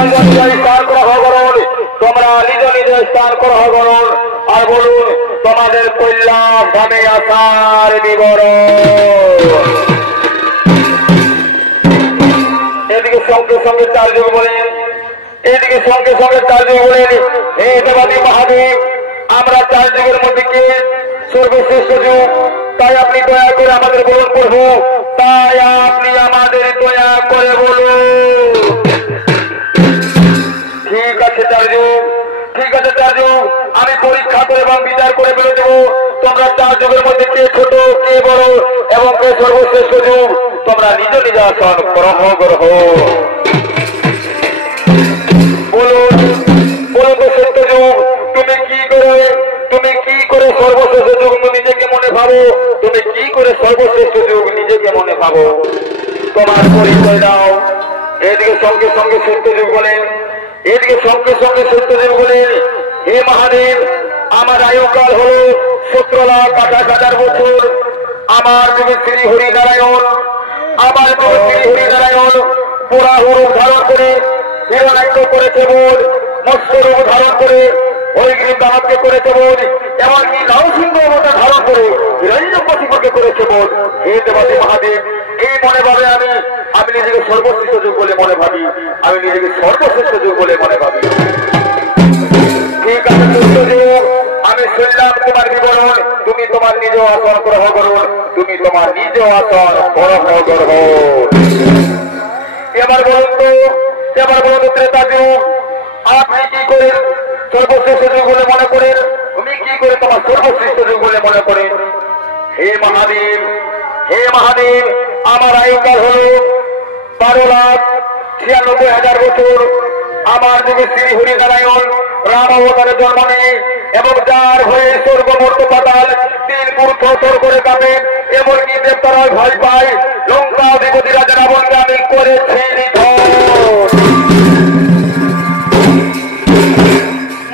স্থান গ্রহণ করুন, তোমরা নিজ নিজ স্থান গ্রহণ করুন আর বলুন তোমাদের কল্যাণ ধামে আসার বিবরণ। এদিকে সঙ্গে সঙ্গে চার যুগ বলেন, এদিকে সঙ্গে সঙ্গে চার যুগ বলেন, হে দেবাদি মহাদেব, আমরা চার যুগের মধ্যে কে সর্বশ্রেষ্ঠ যুগ, তাই আপনি দয়া করে আমাদের বলুন প্রভু, তাই আপনি আমাদের দয়া করে বলুন। ঠিক আছে চার যুগ, ঠিক আছে চার যুগ, আমি পরীক্ষা করে এবং বিচার করে বলে দেবো তোমরা চার যুগের মধ্যে কে ছোট কে বড় এবং কে সর্বশ্রেষ্ঠ যুগ, তোমরা নিজ নিজ আসন গ্রহণ করো। বলুন বলুন তো সত্য যুগ, তুমি কি করে সর্বশ্রেষ্ঠ যুগ নিজেকে মনে ভাবো, তুমি কি করে সর্বশ্রেষ্ঠ যুগ নিজেকে মনে ভাবো, তোমার পরিচয় দাও। এদিকে সঙ্গে সঙ্গে সত্য যুগ বলেন, এদিকে সঙ্গে সঙ্গে সত্য যুগ বলেন, হে মহাদেব, আমার আয়ুকাল হল 17,28,000 বছর। আমার যুগে শ্রী হরিনারায়ণ, আমার যুগে শ্রী হরিনারায়ণ পুরা রূপ ধারণ করে হিরণ্যাক্ষ করেছে বোধ, মৎস্য রূপ ধারণ করে হরিগ্রীব দানবকে করেছে বোধ, এমনকি নরসিংহ অবতার ধারণ করে হিরণ্যকশিপুকে করেছে বোধ। হে দেবাদি মহাদেব, এই মনে ভাবে আমি নিজেকে সর্বশ্রেষ্ঠ যুগ বলে মনে ভাবি, আমি নিজেকে সর্বশ্রেষ্ঠ যুগ বলে মনে ভাবি। ঠিক আছে সত্য যুগ, আমি শুনলাম তোমার বিবরণ, তুমি তোমার নিজ আসন গ্রহণ করুন, তুমি তোমার নিজ আসন গ্রহণ করো। এবার বলুন তো, এবার বলুন ত্রেতা যুগ, আপনি কি করেন সর্বশ্রেষ্ঠ যুগ বলে মনে করেন, তুমি কি করে তোমার সর্বশ্রেষ্ঠ যুগ বলে মনে করেন। হে মহাদেব, হে মহাদেব, আমার আয়ুকাল হল 12,96,000 বছর। আমার যুগে শ্রী হরিনারায়ণ রাম অবতারে জন্ম নেই এবং যার হয়ে স্বর্গমর্ত পাতাল 3 পুরুষ থর করে কাঁপে, এমনকি দেবতারা ভয় পায়। লঙ্কা অধিপতি রাজা রাবণকে আমি করেছি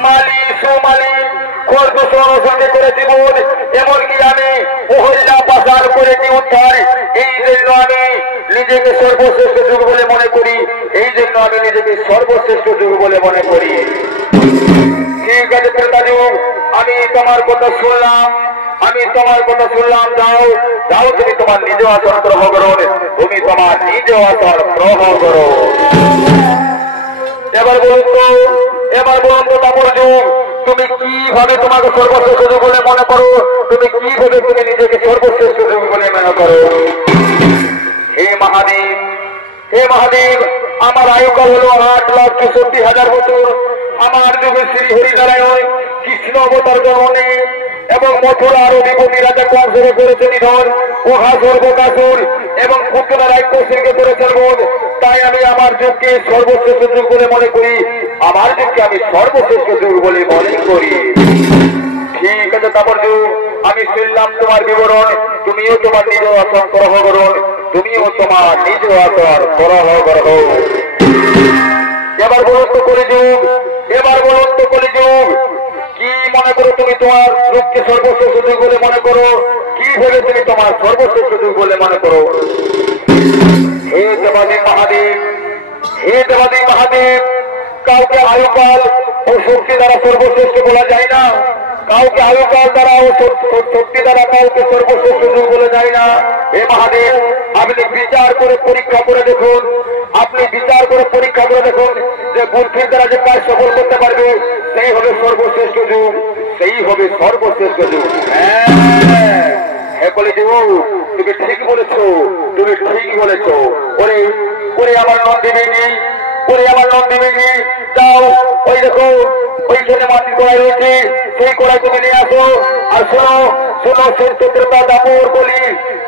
মালি সুমালি খরদূষণ সঙ্গে করেছি বোধ, এমনকি আমি অহল্যা পাচার করেছি উদ্ধার। এই জন্য আমি নিজেকে সর্বশ্রেষ্ঠ যুগ বলে মনে করি, এই জন্য আমি নিজেকে সর্বশ্রেষ্ঠ যুগ বলে মনে করি। ঠিক আছে ত্রেতা যুগ, আমি তোমার কথা শুনলাম, আমি তোমার কথা শুনলাম। যাও যাও, তুমি তোমার নিজ আসন গ্রহণ করো, তুমি তোমার নিজ আসন গ্রহণ করো। এবার বলুন তো, এবার বলুন তো তাপর যুগ, তুমি কিভাবে তোমাকে সর্বশ্রেষ্ঠ যুগ বলে মনে করো, তুমি কিভাবে তুমি নিজেকে সর্বশ্রেষ্ঠ যুগ বলে মনে করো। হে মহাদেব, হে মহাদেব, আমার আয়ুকাল হল 8,64,000 বছর। আমার যুগে শ্রী হরিনারায়ণ কৃষ্ণ অবতার জন্ম নেই এবং মথুরার অধিপতি রাজা কংসকে করেছে নিধন, উহাসুর বকাসুর এবং পুত্র রাক্ষসীকে করেছেন বোধ। তাই আমি আমার যুগকে সর্বশ্রেষ্ঠ যুগ বলে মনে করি, আমার যুগকে আমি সর্বশ্রেষ্ঠ যুগ বলে মনে করি। ঠিক আছে তারপর যুগ, আমি শুনলাম তোমার বিবরণ, তুমিও তোমার নিজ আসন গ্রহণ করুন, তুমিও তোমার নিজ আসন গ্রহণ করো। এবার বলুন তো কলিযুগ, এবার বলুন তো কলিযুগ, কি মনে করো তুমি তোমার যুগকে সর্বশ্রেষ্ঠ যুগ বলে মনে করো, কি ভেবে তুমি তোমার সর্বশ্রেষ্ঠ যুগ বলে মনে করো। হে দেবাদি মহাদেব, হে দেবাদি মহাদেব, কাউকে আয়ুকাল ও শক্তি দ্বারা সর্বশ্রেষ্ঠ বলা যায় না, কাউকে আয়ুকাল দ্বারা ও শক্তি দ্বারা কাউকে সর্বশ্রেষ্ঠ যুগ বলে যায় না। হে মহাদেব, আপনি বিচার করে পরীক্ষা করে দেখুন, আপনি বিচার করে পরীক্ষা করে দেখুন যে বুদ্ধির দ্বারা যে কাজ সফল করতে পারবে সেই হবে সর্বশ্রেষ্ঠ যুগ, সেই হবে সর্বশ্রেষ্ঠ যুগ। হ্যাঁ বলে যুগ, তুমি ঠিক বলেছো, তুমি ঠিক বলেছো। ওরে ওরে আমার নন্দী বেগি, ওরে আমার নন্দী বেগি, যাও ওই দেখো ওইখানে মাটির কড়াই রয়েছে, সেই কড়াই তুমি নিয়ে আসো। আর শোনো শোনো, শ্রেষ্ঠ দেবতা দাপর বলি,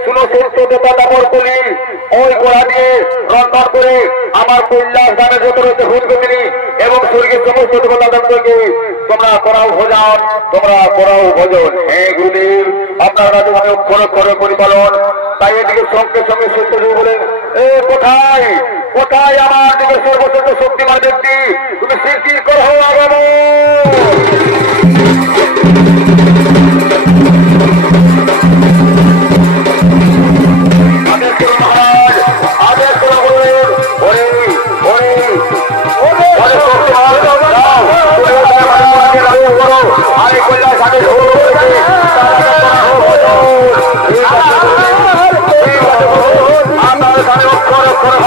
শোনো শ্রেষ্ঠ দেবতা দাপর বলি, ওই কড়া দিয়ে রন্ধন করে আমার কৈলাস ধামে যত রয়েছে ভূতগতিনি এবং স্বর্গের সমস্ত দেবতাদেরকে তোমরা করাও ভোজন, তোমরা করাও ভোজন। হ্যাঁ গুরুদেব, আপনার কাছে আমি অক্ষর অক্ষরে পরিপালন। তাই এদিকে সঙ্গে সঙ্গে সত্য বলেন, এ কোথায় কোথায় আমার দিকে সর্বশ্রেষ্ঠ শক্তিমান ব্যক্তি, তুমি সৃষ্টির করো আগম। আদেশ করো মহারাজ, আদেশ করো। ওরে ওরে ওরে অনেক শক্তিমান যাও তুমি লাগু করো আরে কল্যাণ সাথে আপনার সাথে অক্ষর অক্ষর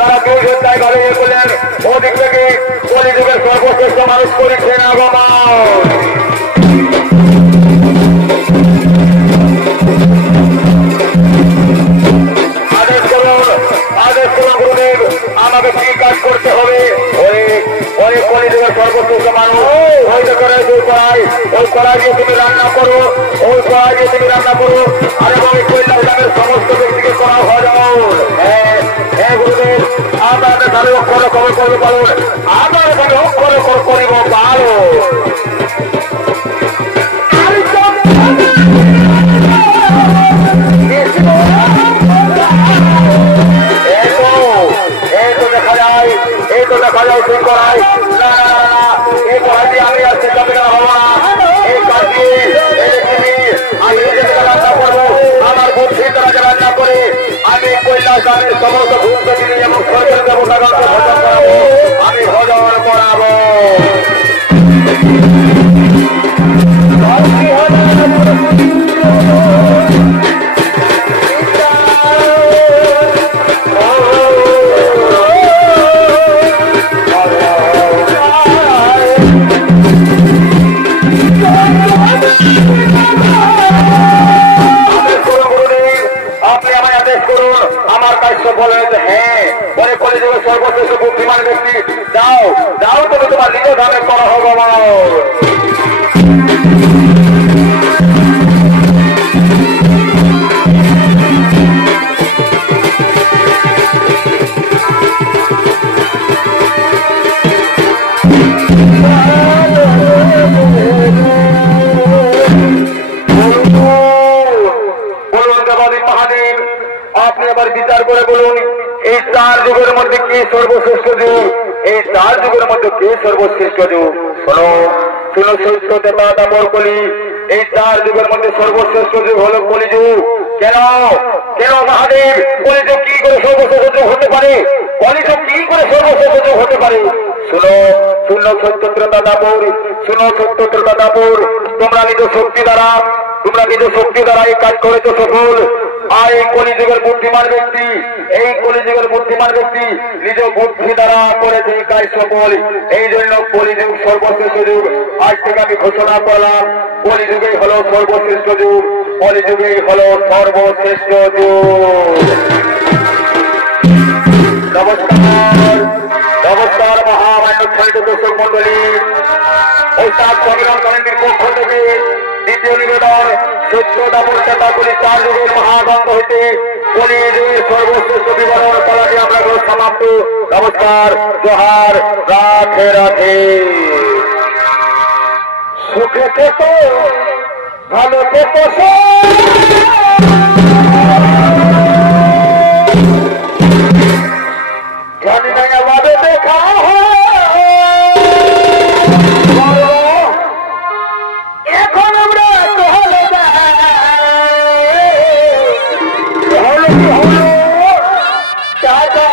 তারা দুই ঘন্টায় ঘরে বললেন ওদিক থেকে কলিযুগের সর্বশ্রেষ্ঠ মানুষ করেছেন আগমন আদেশ করুন গুরুদেব আমাকে কি কাজ করতে হবে ওই কলিযুগের সর্বশ্রেষ্ঠ মানুষ হয়তো করে ওই কড়াই দিয়ে তুমি রান্না করো ওই কড়াই দিয়ে তুমি রান্না করো আর এবং এই কৈলাস গ্রামের সমস্ত ব্যক্তিকে করা হজম হ্যাঁ গুরুদেব আপনাদের তাহলে অক্ষর খবর করবে পারুন আপনার তাহলে অক্ষর করিব পারো এই তো দেখা যায় সেই করাই না এই করাই দিয়ে আমি আর সেটা বেকার হবো না এই কাজ দিয়ে আমি নিজেকে রান্না করবো আমার বুদ্ধি তারা রান্না করে আমি কৈলাস গ্রামের সমস্ত ভূমি এবং সরকারি ব্যবস্থাকে ভজন করাবো আমি ভজন করাবো হ্যাঁ পরে কলিযুগের সর্বশ্রেষ্ঠ বুদ্ধিমান ব্যক্তি দাও দাও তবে তোমার নিজের ধামে করা হবে মহাদেব আপনি আবার বিচার করে বলুন এই চার যুগের মধ্যে কে সর্বশ্রেষ্ঠ যুগ এই চার যুগের মধ্যে কে সর্বশ্রেষ্ঠ যুগ শোনো শুনো সত্য দেবতা দামর কলি এই চার যুগের মধ্যে সর্বশ্রেষ্ঠ যুগ হলো কলিযুগ কেন কেন মহাদেব কলিযুগ কি করে সর্বশ্রেষ্ঠ যুগ হতে পারে কলিযুগ কি করে সর্বশ্রেষ্ঠ যুগ হতে পারে শুনো শুনো সত্যত্রতা দামর শুনো সত্যত্রতা দামর তোমরা নিজ শক্তি দ্বারা এই কাজ করেছো সফল আর এই কলিযুগের বুদ্ধিমান ব্যক্তি নিজ বুদ্ধি দ্বারা করেছে এই কাজ সফল এই জন্য কলিযুগ সর্বশ্রেষ্ঠ যুগ আজ থেকে আমি ঘোষণা করলাম কলিযুগেই হলো সর্বশ্রেষ্ঠ যুগ কলিযুগেই হলো সর্বশ্রেষ্ঠ যুগ নমস্কার মহামান্য খণ্ডিত দর্শক মন্ডলী ওস্তাদ সমীরণ কমিটির পক্ষ থেকে দ্বিতীয় নিবেদন সত্য দামোদর কলি চার যুগের মহাগঙ্গ হইতে কলিযুগের সর্বশ্রেষ্ঠ বিবরণ কলাটি আমরা সমাপ্ত নমস্কার জোহার রাধে রাধে সুখে থেকো ভালো থেকো জানি না আমাদের দেখা এখন আমরা টাটা